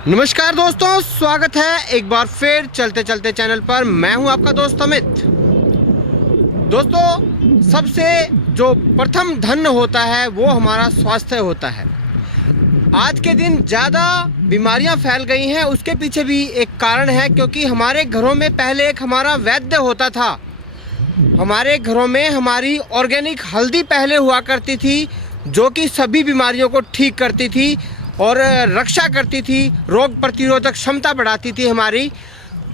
नमस्कार दोस्तों, स्वागत है एक बार फिर चलते चलते चैनल पर। मैं हूं आपका दोस्त अमित। दोस्तों, सबसे जो प्रथम धन होता है वो हमारा स्वास्थ्य होता है। आज के दिन ज़्यादा बीमारियां फैल गई हैं, उसके पीछे भी एक कारण है, क्योंकि हमारे घरों में पहले एक हमारा वैद्य होता था। हमारे घरों में हमारी ऑर्गेनिक हल्दी पहले हुआ करती थी, जो कि सभी बीमारियों को ठीक करती थी और रक्षा करती थी, रोग प्रतिरोधक क्षमता बढ़ाती थी हमारी।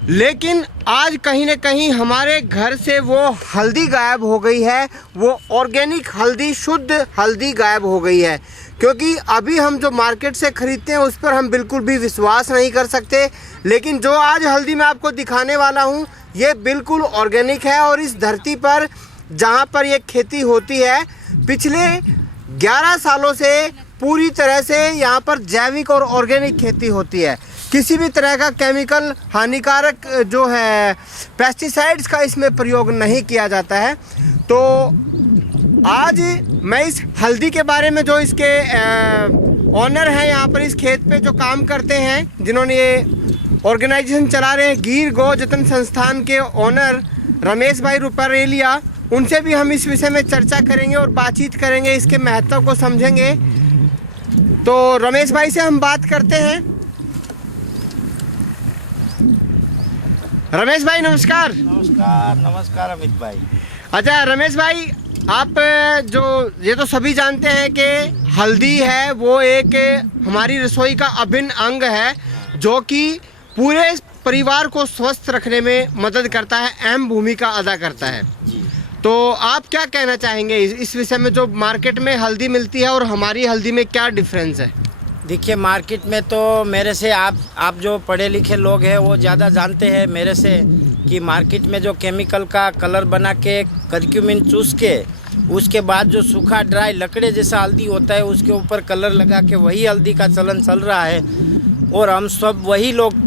लेकिन आज कहीं ना कहीं हमारे घर से वो हल्दी गायब हो गई है, वो ऑर्गेनिक हल्दी, शुद्ध हल्दी गायब हो गई है। क्योंकि अभी हम जो मार्केट से ख़रीदते हैं उस पर हम बिल्कुल भी विश्वास नहीं कर सकते। लेकिन जो आज हल्दी मैं आपको दिखाने वाला हूँ ये बिल्कुल ऑर्गेनिक है। और इस धरती पर जहाँ पर ये खेती होती है, पिछले 11 सालों से पूरी तरह से यहाँ पर जैविक और ऑर्गेनिक खेती होती है। किसी भी तरह का केमिकल, हानिकारक जो है पेस्टिसाइड्स का इसमें प्रयोग नहीं किया जाता है। तो आज मैं इस हल्दी के बारे में, जो इसके ऑनर हैं यहाँ पर इस खेत पे जो काम करते हैं, जिन्होंने ये ऑर्गेनाइजेशन चला रहे हैं, गिर गौ जतन संस्थान के ऑनर रमेश भाई रुपारेलिया, उनसे भी हम इस विषय में चर्चा करेंगे और बातचीत करेंगे, इसके महत्व को समझेंगे। तो रमेश भाई से हम बात करते हैं। रमेश भाई नमस्कार। नमस्कार नमस्कार अमित भाई। अच्छा रमेश भाई, आप जो ये तो सभी जानते हैं कि हल्दी है वो एक हमारी रसोई का अभिन्न अंग है, जो कि पूरे परिवार को स्वस्थ रखने में मदद करता है, अहम भूमिका अदा करता है। तो आप क्या कहना चाहेंगे इस विषय में, जो मार्केट में हल्दी मिलती है और हमारी हल्दी में क्या डिफरेंस है? देखिए, मार्केट में तो मेरे से आप जो पढ़े लिखे लोग हैं वो ज़्यादा जानते हैं मेरे से कि मार्केट में जो केमिकल का कलर बना के, करक्यूमिन चूस के, उसके बाद जो सूखा ड्राई लकड़े जैसा हल्दी होता है उसके ऊपर कलर लगा के वही हल्दी का चलन चल रहा है। और हम सब वही लोग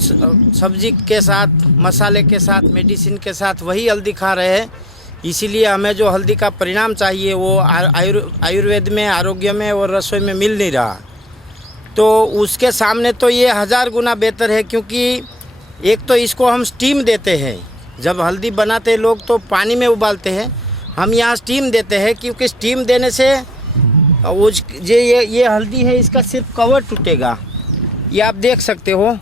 सब्जी के साथ, मसाले के साथ, मेडिसिन के साथ वही हल्दी खा रहे हैं। इसीलिए हमें जो हल्दी का परिणाम चाहिए वो आयुर्वेद में, आरोग्य में और रसोई में मिल नहीं रहा। तो उसके सामने तो ये 1000 गुना बेहतर है। क्योंकि एक तो इसको हम स्टीम देते हैं, जब हल्दी बनाते हैं लोग तो पानी में उबालते हैं, हम यहाँ स्टीम देते हैं। क्योंकि स्टीम देने से ये हल्दी है, इसका सिर्फ कवर टूटेगा, ये आप देख सकते हो,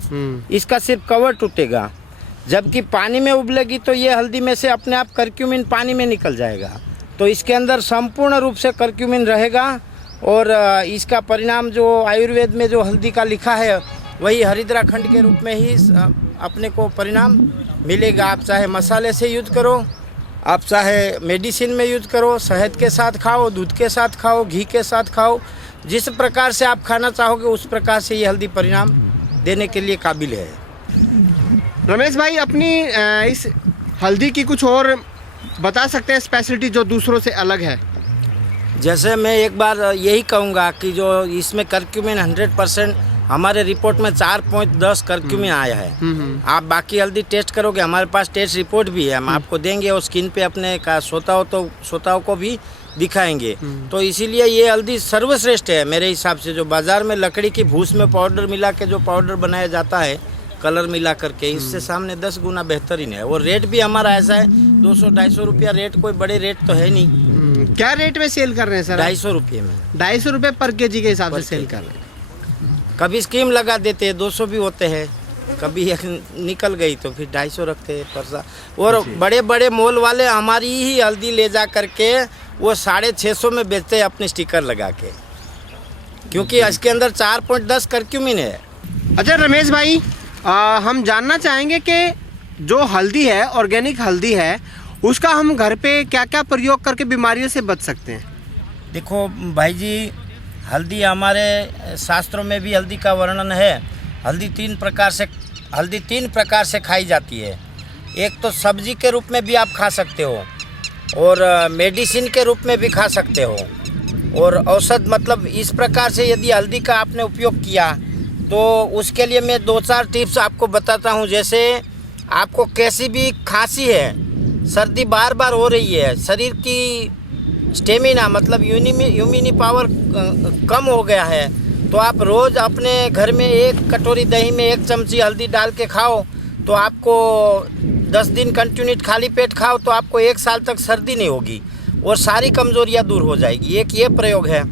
इसका सिर्फ कवर टूटेगा। जबकि पानी में उबलेगी तो ये हल्दी में से अपने आप करक्यूमिन पानी में निकल जाएगा। तो इसके अंदर संपूर्ण रूप से करक्यूमिन रहेगा। और इसका परिणाम जो आयुर्वेद में जो हल्दी का लिखा है वही हरिद्रा खंड के रूप में ही अपने को परिणाम मिलेगा। आप चाहे मसाले से यूज करो, आप चाहे मेडिसिन में यूज करो, शहद के साथ खाओ, दूध के साथ खाओ, घी के साथ खाओ, जिस प्रकार से आप खाना चाहोगे उस प्रकार से ये हल्दी परिणाम देने के लिए काबिल है। रमेश भाई, अपनी इस हल्दी की कुछ और बता सकते हैं स्पेशलिटी जो दूसरों से अलग है? जैसे मैं एक बार यही कहूँगा कि जो इसमें करक्यूमिन 100%, हमारे रिपोर्ट में 4.10 करक्यूमिन आया है। आप बाकी हल्दी टेस्ट करोगे, हमारे पास टेस्ट रिपोर्ट भी है, हम आपको देंगे और स्किन पे अपने का श्रोताओं को भी दिखाएंगे। तो इसीलिए ये हल्दी सर्वश्रेष्ठ है मेरे हिसाब से। जो बाज़ार में लकड़ी की भूस में पाउडर मिला के जो पाउडर बनाया जाता है कलर मिला करके, इससे सामने 10 गुना बेहतरीन है। और रेट भी हमारा ऐसा है 200-250 रुपया रेट, कोई बड़े रेट तो है नहीं। क्या रेट में सेल कर रहे हैं सर? 250 रुपये में। 250 रुपये पर केजी के हिसाब से सेल कर रहे हैं। कभी स्कीम लगा देते हैं, 200 भी होते हैं, कभी निकल गई तो फिर 250 रखते हैं परसा। और बड़े बड़े मॉल वाले हमारी ही हल्दी ले जा करके वो 650 में बेचते हैं अपने स्टिकर लगा के, क्योंकि इसके अंदर 4.10 करक्यूमिन है। अच्छा रमेश भाई, हम जानना चाहेंगे कि जो हल्दी है, ऑर्गेनिक हल्दी है, उसका हम घर पे क्या क्या प्रयोग करके बीमारियों से बच सकते हैं? देखो भाई जी, हल्दी हमारे शास्त्रों में भी हल्दी का वर्णन है। हल्दी तीन प्रकार से खाई जाती है। एक तो सब्जी के रूप में भी आप खा सकते हो, और मेडिसिन के रूप में भी खा सकते हो, और औषध, मतलब इस प्रकार से यदि हल्दी का आपने उपयोग किया तो उसके लिए मैं 2-4 टिप्स आपको बताता हूँ। जैसे आपको कैसी भी खांसी है, सर्दी बार बार हो रही है, शरीर की स्टेमिना मतलब इम्यूनिटी पावर कम हो गया है, तो आप रोज़ अपने घर में 1 कटोरी दही में 1 चमची हल्दी डाल के खाओ, तो आपको 10 दिन कंटिन्यू खाली पेट खाओ तो आपको 1 साल तक सर्दी नहीं होगी और सारी कमजोरियां दूर हो जाएगी। एक ये प्रयोग है।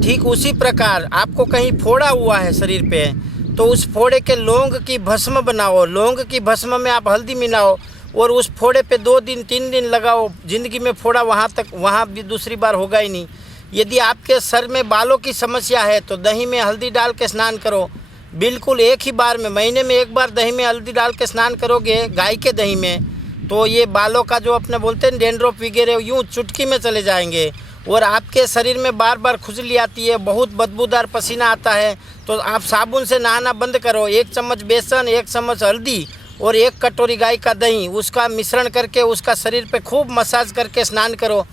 ठीक उसी प्रकार आपको कहीं फोड़ा हुआ है शरीर पे, तो उस फोड़े के लौंग की भस्म बनाओ, लौंग की भस्म में आप हल्दी मिलाओ और उस फोड़े पे 2 दिन 3 दिन लगाओ। ज़िंदगी में फोड़ा वहाँ भी दूसरी बार होगा ही नहीं। यदि आपके सर में बालों की समस्या है तो दही में हल्दी डाल के स्नान करो, बिल्कुल एक ही बार में, महीने में 1 बार दही में हल्दी डाल के स्नान करोगे गाय के दही में, तो ये बालों का जो अपने बोलते हैं डेंड्रॉफ वगैरह यूँ चुटकी में चले जाएंगे। और आपके शरीर में बार बार खुजली आती है, बहुत बदबूदार पसीना आता है, तो आप साबुन से नहाना बंद करो। 1 चम्मच बेसन, 1 चम्मच हल्दी और 1 कटोरी गाय का दही, उसका मिश्रण करके उसका शरीर पे खूब मसाज करके स्नान करो।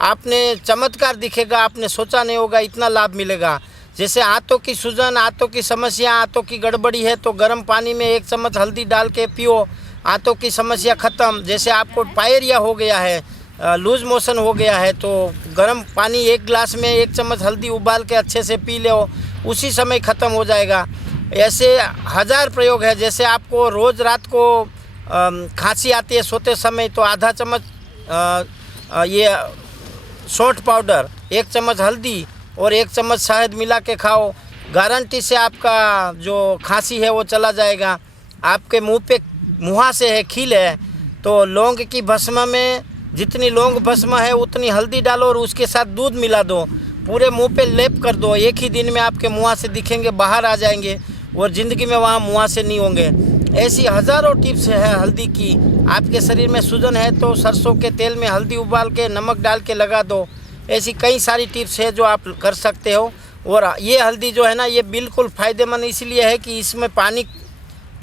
आपने चमत्कार दिखेगा, आपने सोचा नहीं होगा इतना लाभ मिलेगा। जैसे आंतों की सूजन, आंतों की समस्या, आंतों की गड़बड़ी है तो गर्म पानी में 1 चम्मच हल्दी डाल के पियो, आंतों की समस्या ख़त्म। जैसे आपको पायरिया हो गया है, लूज मोशन हो गया है, तो गर्म पानी 1 गिलास में 1 चम्मच हल्दी उबाल के अच्छे से पी लो, उसी समय ख़त्म हो जाएगा। ऐसे 1000 प्रयोग है। जैसे आपको रोज़ रात को खांसी आती है सोते समय, तो आधा चम्मच ये सौंठ पाउडर, 1 चम्मच हल्दी और 1 चम्मच शहद मिला के खाओ, गारंटी से आपका जो खांसी है वो चला जाएगा। आपके मुंह पे मुहासे है, खील है, तो लौंग की भस्म में जितनी लौंग भस्म है उतनी हल्दी डालो और उसके साथ दूध मिला दो, पूरे मुंह पे लेप कर दो। एक ही दिन में आपके मुहासे दिखेंगे, बाहर आ जाएंगे और ज़िंदगी में वहाँ मुहासे नहीं होंगे। ऐसी हज़ारों टिप्स है हल्दी की। आपके शरीर में सूजन है तो सरसों के तेल में हल्दी उबाल के नमक डाल के लगा दो। ऐसी कई सारी टिप्स है जो आप कर सकते हो। और ये हल्दी जो है ना, ये बिल्कुल फ़ायदेमंद इसलिए है कि इसमें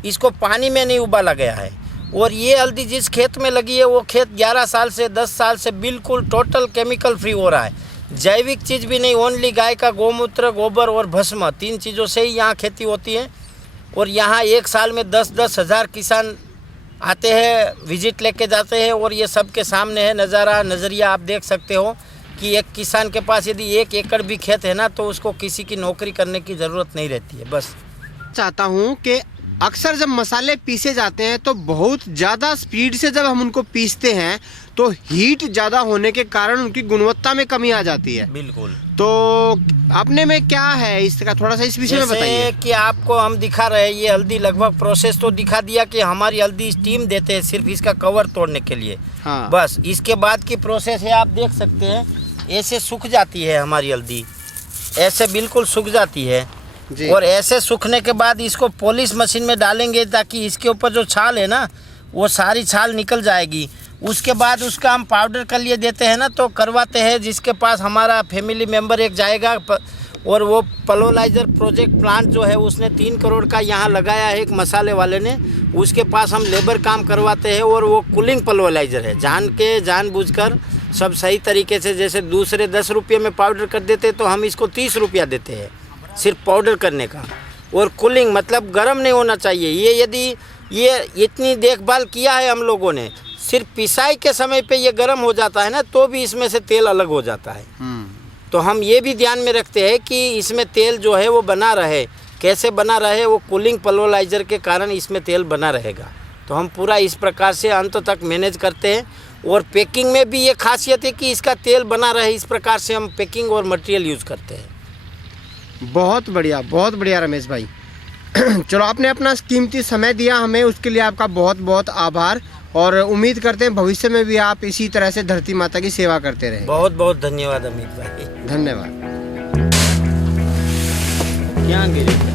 इसको पानी में नहीं उबाला गया है। और ये हल्दी जिस खेत में लगी है वो खेत 11 साल से 10 साल से बिल्कुल टोटल केमिकल फ्री हो रहा है, जैविक चीज़ भी नहीं, ओनली गाय का गोमूत्र, गोबर और भस्म, 3 चीज़ों से ही यहाँ खेती होती है। और यहाँ 1 साल में 10-10 हज़ार किसान आते हैं, विजिट लेके जाते हैं। और ये सबके सामने है नज़रिया आप देख सकते हो कि एक किसान के पास यदि 1 एकड़ भी खेत है ना, तो उसको किसी की नौकरी करने की ज़रूरत नहीं रहती है। बस चाहता हूँ कि अक्सर जब मसाले पीसे जाते हैं तो बहुत ज़्यादा स्पीड से जब हम उनको पीसते हैं तो हीट ज़्यादा होने के कारण उनकी गुणवत्ता में कमी आ जाती है। बिल्कुल। तो अपने में क्या है इसका, थोड़ा सा इस विषय में बताइए। कि आपको हम दिखा रहे हैं ये हल्दी, लगभग प्रोसेस तो दिखा दिया कि हमारी हल्दी स्टीम देते हैं सिर्फ इसका कवर तोड़ने के लिए। हाँ। बस इसके बाद की प्रोसेस है, आप देख सकते हैं ऐसे सूख जाती है हमारी हल्दी, ऐसे बिल्कुल सूख जाती है। और ऐसे सूखने के बाद इसको पॉलिश मशीन में डालेंगे ताकि इसके ऊपर जो छाल है ना वो सारी छाल निकल जाएगी। उसके बाद उसका हम पाउडर कर लिए देते हैं ना, तो करवाते हैं जिसके पास हमारा फैमिली मेम्बर एक जाएगा और वो पलोलाइजर प्रोजेक्ट प्लांट जो है उसने 3 करोड़ का यहाँ लगाया है एक मसाले वाले ने, उसके पास हम लेबर काम करवाते हैं। और वो कूलिंग पलोलाइजर है, जानबूझकर सब सही तरीके से, जैसे दूसरे 10 रुपये में पाउडर कर देते तो हम इसको 30 रुपया देते हैं सिर्फ पाउडर करने का। और कूलिंग मतलब गर्म नहीं होना चाहिए। ये यदि ये इतनी देखभाल किया है हम लोगों ने, सिर्फ पिसाई के समय पे ये गर्म हो जाता है ना, तो भी इसमें से तेल अलग हो जाता है। तो हम ये भी ध्यान में रखते हैं कि इसमें तेल जो है वो बना रहे। कैसे बना रहे? वो कूलिंग पलोलाइजर के कारण इसमें तेल बना रहेगा। तो हम पूरा इस प्रकार से अंत तक मैनेज करते हैं। और पैकिंग में भी ये खासियत है कि इसका तेल बना रहे, इस प्रकार से हम पैकिंग और मटेरियल यूज़ करते हैं। बहुत बढ़िया रमेश भाई। चलो, आपने अपना कीमती समय दिया हमें, उसके लिए आपका बहुत बहुत आभार। और उम्मीद करते हैं भविष्य में भी आप इसी तरह से धरती माता की सेवा करते रहें। बहुत बहुत धन्यवाद अमित भाई। धन्यवाद। क्या गिरी?